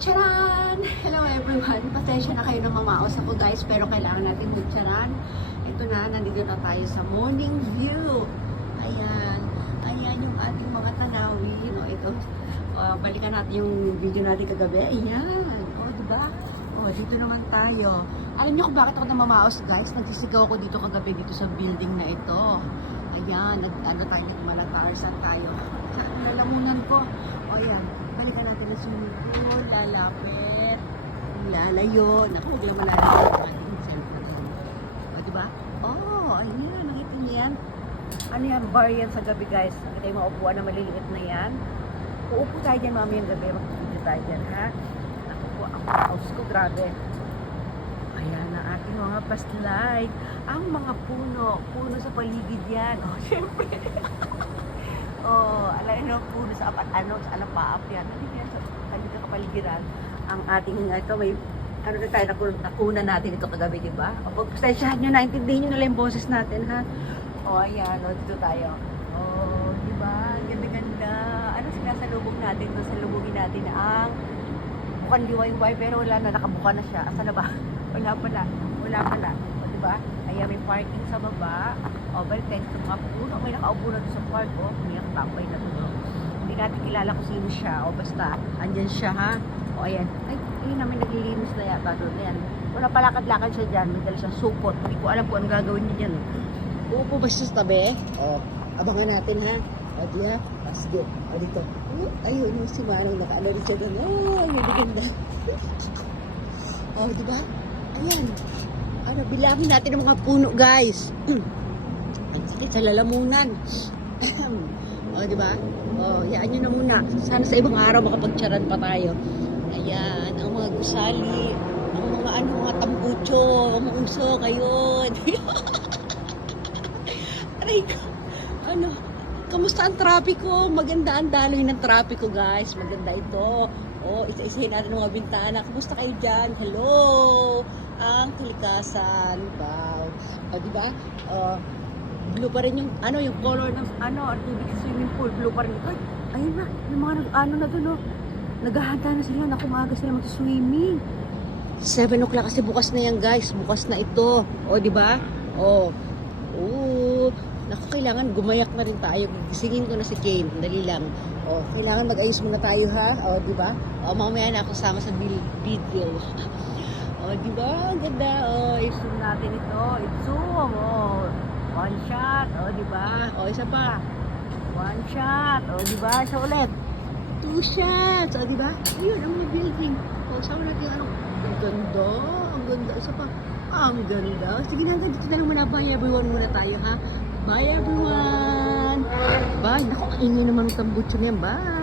Charan! Hello everyone! Pasensya na kayo na mamaos ako guys, pero kailangan natin mag-charan. Ito na, nandito na tayo sa morning view. Ayan. Ayan yung ating mga tanawin. O ito, balikan natin yung video natin kagabi. Ayan. O, diba? O, dito naman tayo. Alam niyo kung bakit ako namamaos guys? Nagsisigaw ako dito kagabi dito sa building na ito. Ayan, ano tayo, nagmalatarsan tayo. Lalamunan ko. O, ayan. Balikan natin ang swimming pool, lalapit, lalayo. Naku, huwag lang malalayo ang ating cellphone. O, diba? Oh, ayan, nakita niyo yan. Ano yan, bar yan sa gabi guys. Nakita yung mga upuan na maliliit na yan. Uupo tayo dyan mamayang gabi, mag-video tayo dyan, ha? Naku po, ang house ko, grabe. Ayan ang ating mga pastlight. Ang mga puno sa paligid yan. Oh, syempre. Oh, alam nyo, puno sa sa alapaap yan. Ano yan, sa kapaligiran. Ang ating, ito, may, ano na tayo, nakunan natin ito kagabi, di ba? O, pagpasensyahan nyo, naintindihin nyo na lang yung boses natin, ha? O, ayan, o, dito tayo. O, di ba? Ganda-ganda. Ano sinasalubog natin? Salubogin natin ang mukhang liwayway, pero wala na, nakabuka na siya. Asa na ba? Wala pala. O, di ba? Ayan, may parking sa baba. O, balik tayo sa mga puno. May nakaupo na doon sa park, o. May nakatambay na doon. Hindi natin kilala kung sino siya. O, basta, andyan siya, ha? O, ayan. Ay, ayun na, may naglilinis na yata doon. Ayan. Wala palakad-lakad siya dyan. May dala siyang supot. Hindi ko alam kung ano gagawin niya dyan. Uupo ba siya sa tabi? O, abangan natin, ha? O, di ha? Sige. O, dito. Ayun, yung si Manong nakaano rin siya doon. Oh, yung ganda. O, di ba? Ayan. Ano, bilangin natin ang mga puno, guys. Ang sakit sa lalamunan. O, di ba? O, yaan nyo na muna. Sana sa ibang araw makapagtsaran pa tayo. Ayan, ang mga gusali, ang mga mga tambucho, ang mga uso, kayo. Aray ko. Ano, kamusta ang trapiko? Maganda ang daloy ng trapiko, guys. Maganda ito. O, isa-isahin natin ang mga bintana. Kamusta kayo dyan? Hello! Ang kalikasan. Wow. O, diba? Blue pa rin yung, yung color ng, tubig sa swimming pool. Blue pa rin. Ay, ayun na. Yung mga, na dun, naghahanda na sila. Naku, maaga sila mag-swimming. 7 o'clock kasi bukas na yan, guys. Bukas na ito. O, diba? O. Oo. Naku, kailangan gumayak na rin tayo. Gisingin ko na si Kane. Dali lang. O, kailangan mag-ayos muna tayo, ha? O, diba? O, mamaya na ako sama sa video. O, diba? Ganda. O, i-zoom natin ito. I-zoom. O, one shot. O, diba? O, isa pa. One shot. O, diba? Isa ulit. 2 shots. O, diba? Ayun, ang mga building. O, sama natin yung ang ganda. Ang ganda. Isa pa. Ang ganda. Sige na, dito na lang muna. Bye everyone muna tayo, ha? Bye everyone! Bye! Naku, kaingay naman ang tambutso niyan. Bye!